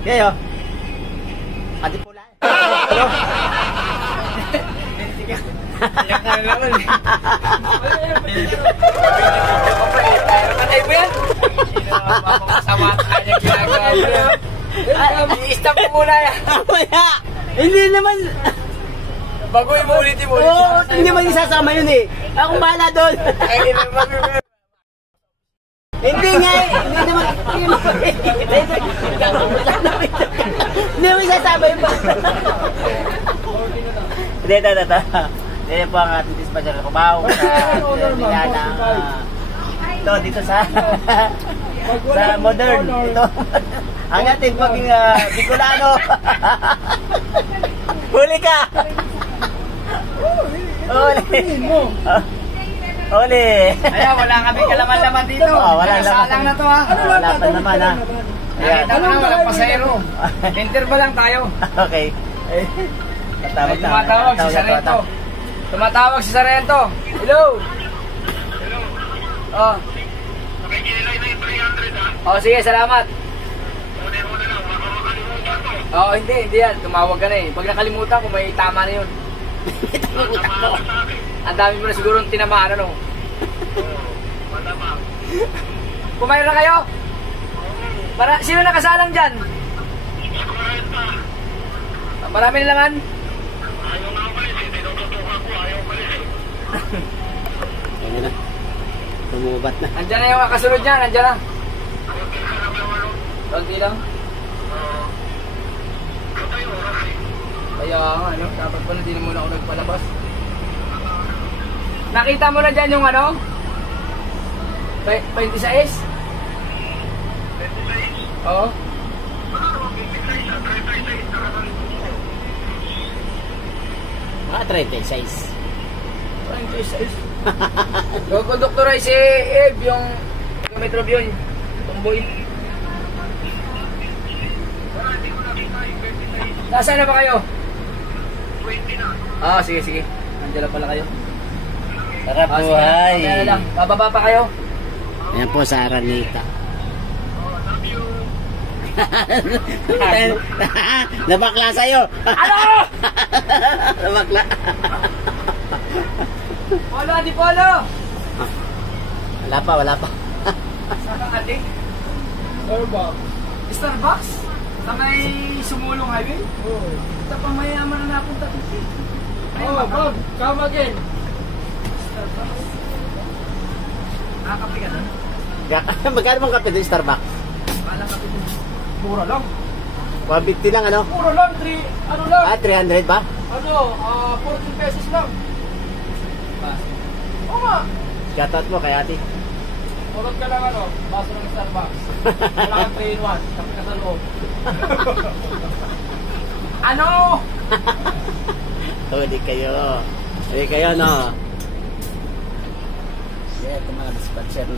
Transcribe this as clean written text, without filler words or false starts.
Kayo? Ate pula. Ano? Ilang ka naman eh. Patay mo yan? Sino mapapasama ang kanyang ginagawa mo yan? I-stop mo muna yan. Wala! Hindi naman... Bagoy mo ulit mo. Oo, hindi naman isasama yun eh. Akong bahala doon. Hindi nga eh. Hindi naman... Hindi naman isasama yun. Hindi. Yan po ang ating dispatcher na kumaw ito dito sa modern ito ang ating paging Bicolano. Huli ka. Huli. Ayan, wala kami kalaman-laman dito. Wala salang na to ha. Wala pa naman ha. Nakita mo na, walang pasahero. Interval lang tayo. Okay. Tumatawag si Sarento. Tumatawag si Sarento. Hello. Oh. Oh, sige, salamat. Oh, hindi yan. Tumawag ka na eh. Pag nakalimutan ko, may tama na yun. Ang dami mo na siguro tinamaan, ano? Kumain na kayo? Sino nakasalang dyan? Marami nilangan? Ayun na. Tumubat na. Andyan na yung kasunod niya. Andyan na. Konti lang. Kaya nga, ano? Dapat pala din muna ako nagpalabas. Nakita mo na dyan yung ano? 26? Oo. Mga 36. 26. Yung conductor ay si Eve, yung Metro View, Tumboy. Nasaan na ba kayo? 20 na. Ah, sige. Nandiyan na pala kayo. Sarap buhay. Bababa pa kayo? Ayan po sa Aranita. Nabakla sa'yo. Ano? Nabakla. Polo, Adi Polo! Wala pa. Saan ka, Adi? Starbucks? Sa may Sumulong Highway? Oo. Sa pamayaman na napunta dito. Oo, Bob, come again. Starbucks. Nakakapi ka na? Magkano bang kape doon Starbucks? Palang kapi doon. Mura lang. 150 lang ano? Mura lang, 300 ba? 14 pesos lang. Oo nga. Shoutout mo kay ate. Murot ka lang baso ng Starbucks. Wala kang 3-in-1, kape ka sa loob. Ano? Huli kayo no? Ito mga dispatcher